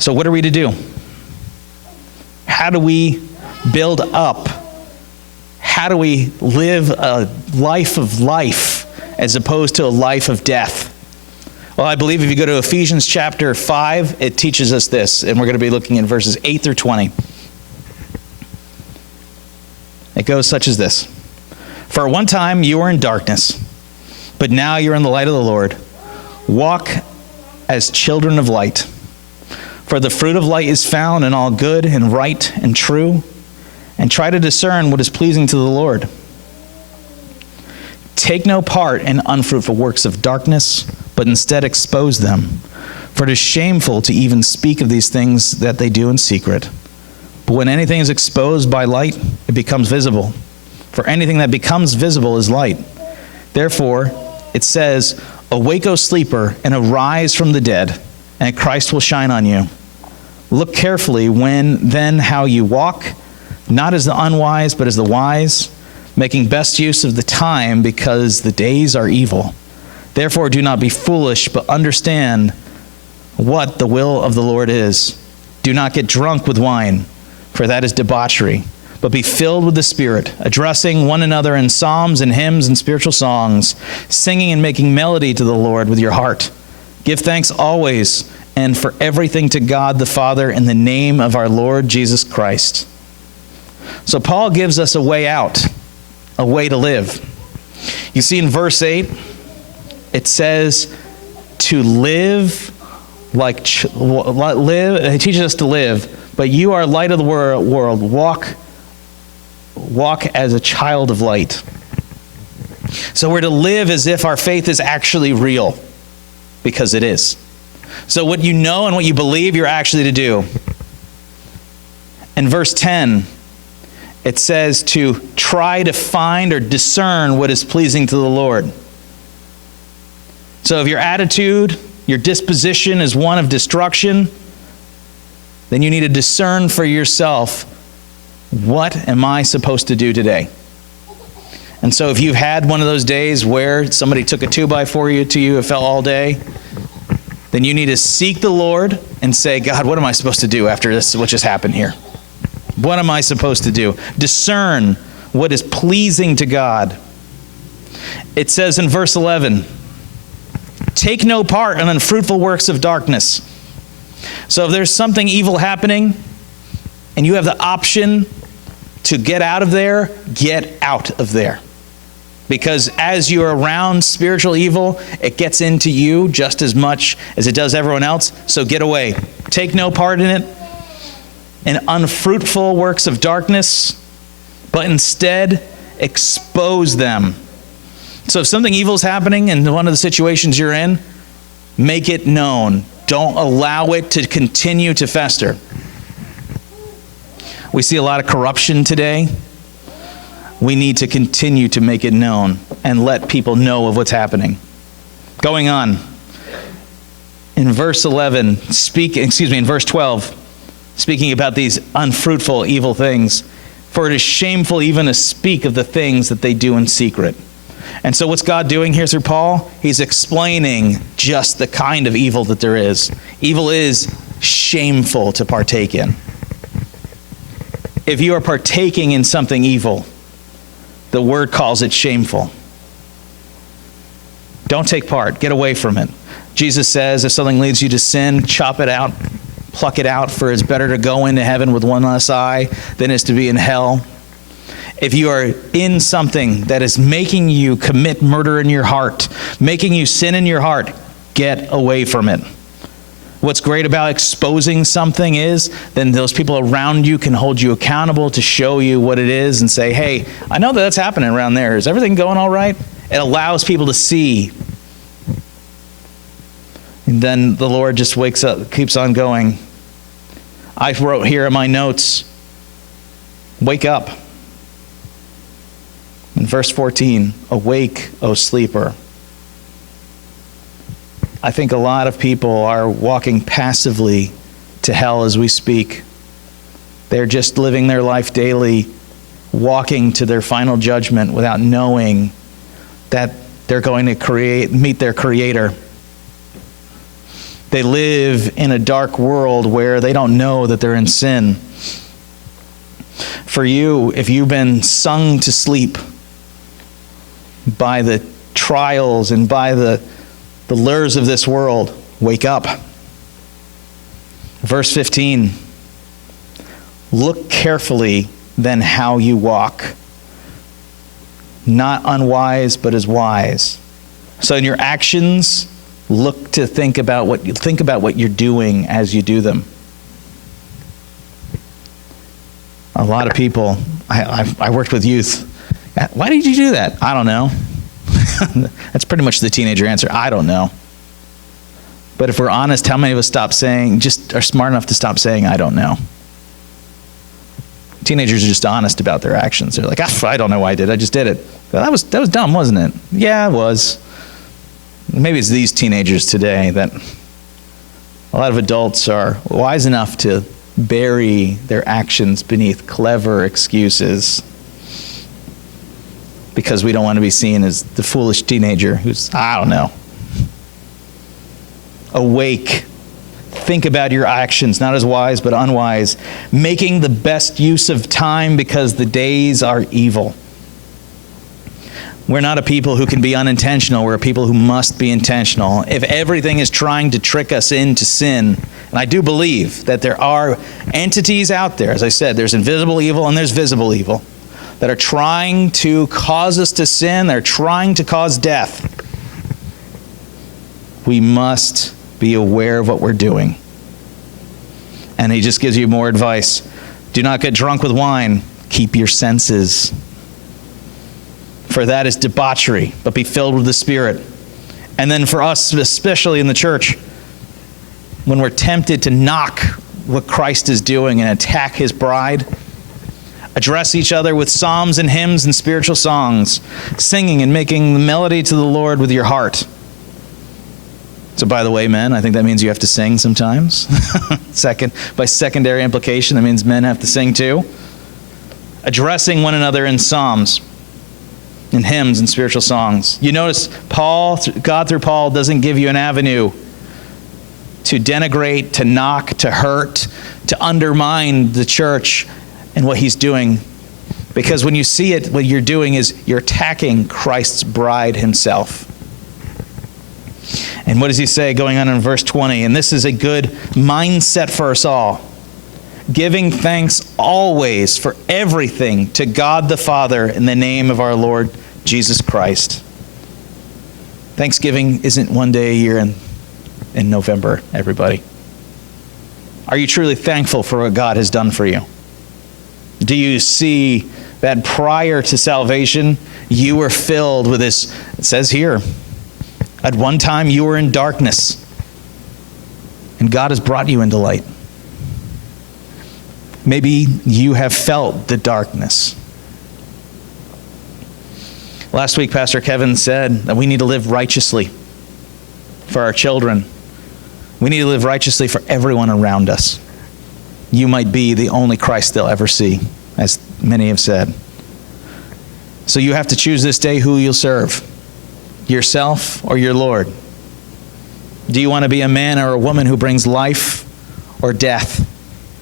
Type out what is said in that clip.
So what are we to do? How do we build up? How do we live a life of life as opposed to a life of death? Well, I believe if you go to Ephesians chapter 5, it teaches us this, and we're going to be looking at verses 8 through 20. It goes such as this. For at one time you were in darkness, but now you're in the light of the Lord. Walk as children of light. For the fruit of light is found in all good and right and true, and try to discern what is pleasing to the Lord. Take no part in unfruitful works of darkness, but instead expose them. For it is shameful to even speak of these things that they do in secret. But when anything is exposed by light, it becomes visible. For anything that becomes visible is light. Therefore, it says, awake, O sleeper, and arise from the dead, and Christ will shine on you. Look carefully then how you walk, not as the unwise, but as the wise, making best use of the time, because the days are evil. Therefore, do not be foolish, but understand what the will of the Lord is. Do not get drunk with wine, for that is debauchery, but be filled with the Spirit, addressing one another in psalms and hymns and spiritual songs, singing and making melody to the Lord with your heart. Give thanks always and for everything to God the Father in the name of our Lord Jesus Christ. So Paul gives us a way out, a way to live. You see in verse 8, it says to live like, it teaches us to live, but you are light of the world. Walk as a child of light. So we're to live as if our faith is actually real, because it is. So what you know and what you believe, you're actually to do. In verse 10, it says to try to find or discern what is pleasing to the Lord. So if your attitude, your disposition is one of destruction, then you need to discern for yourself, what am I supposed to do today? And so if you've had one of those days where somebody took a 2x4 to you, it felt all day, then you need to seek the Lord and say, God, what am I supposed to do after this, what just happened here? What am I supposed to do? Discern what is pleasing to God. It says in verse 11, take no part in unfruitful works of darkness. So if there's something evil happening and you have the option to get out of there, get out of there. Because as you're around spiritual evil, it gets into you just as much as it does everyone else. So get away. Take no part in it, in unfruitful works of darkness, but instead expose them. So if something evil is happening in one of the situations you're in, make it known. Don't allow it to continue to fester. We see a lot of corruption today. We need to continue to make it known and let people know of what's happening. Going on. In verse 11, in verse 12, speaking about these unfruitful, evil things, for it is shameful even to speak of the things that they do in secret. And so what's God doing here through Paul? He's explaining just the kind of evil that there is. Evil is shameful to partake in. If you are partaking in something evil, the word calls it shameful. Don't take part. Get away from it. Jesus says if something leads you to sin, chop it out, pluck it out, for it's better to go into heaven with one less eye than is to be in hell. If you are in something that is making you commit murder in your heart, making you sin in your heart, get away from it. What's great about exposing something is then those people around you can hold you accountable to show you what it is and say, hey, I know that's happening around there. Is everything going all right? It allows people to see. And then the Lord just wakes up, keeps on going. I wrote here in my notes, wake up. In verse 14, awake, O sleeper. I think a lot of people are walking passively to hell as we speak. They're just living their life daily, walking to their final judgment without knowing that they're going to meet their Creator. They live in a dark world where they don't know that they're in sin. For you, if you've been sung to sleep by the trials and by the lures of this world, wake up. Verse 15, look carefully then how you walk, not unwise, but as wise. So in your actions, look to think about what you're doing as you do them. A lot of people, I worked with youth. Why did you do that? I don't know. That's pretty much the teenager answer. I don't know. But if we're honest, how many of us are smart enough to stop saying, I don't know? Teenagers are just honest about their actions. They're like, I don't know why I did. I just did it. That was dumb, wasn't it? Yeah, it was. Maybe it's these teenagers today that a lot of adults are wise enough to bury their actions beneath clever excuses because we don't want to be seen as the foolish teenager who's, I don't know. Awake. Think about your actions, not as wise but unwise, making the best use of time because the days are evil. We're not a people who can be unintentional. We're a people who must be intentional. If everything is trying to trick us into sin, and I do believe that there are entities out there, as I said, there's invisible evil and there's visible evil, that are trying to cause us to sin, they're trying to cause death. We must be aware of what we're doing. And he just gives you more advice. Do not get drunk with wine. Keep your senses. For that is debauchery, but be filled with the Spirit. And then for us, especially in the church, when we're tempted to knock what Christ is doing and attack his bride, address each other with psalms and hymns and spiritual songs, singing and making the melody to the Lord with your heart. So by the way, men, I think that means you have to sing sometimes. By secondary implication, that means men have to sing too. Addressing one another in psalms, in hymns and spiritual songs. You notice God through Paul doesn't give you an avenue to denigrate, to knock, to hurt, to undermine the church and what he's doing. Because when you see it, what you're doing is you're attacking Christ's bride himself. And what does he say going on in verse 20? And this is a good mindset for us all. Giving thanks always for everything to God the Father in the name of our Lord Jesus Christ. Thanksgiving isn't one day a year in November, everybody. Are you truly thankful for what God has done for you? Do you see that prior to salvation, you were filled with this, it says here, at one time you were in darkness, and God has brought you into light. Maybe you have felt the darkness. Last week, Pastor Kevin said that we need to live righteously for our children. We need to live righteously for everyone around us. You might be the only Christ they'll ever see, as many have said. So you have to choose this day who you'll serve, yourself or your Lord. Do you want to be a man or a woman who brings life or death?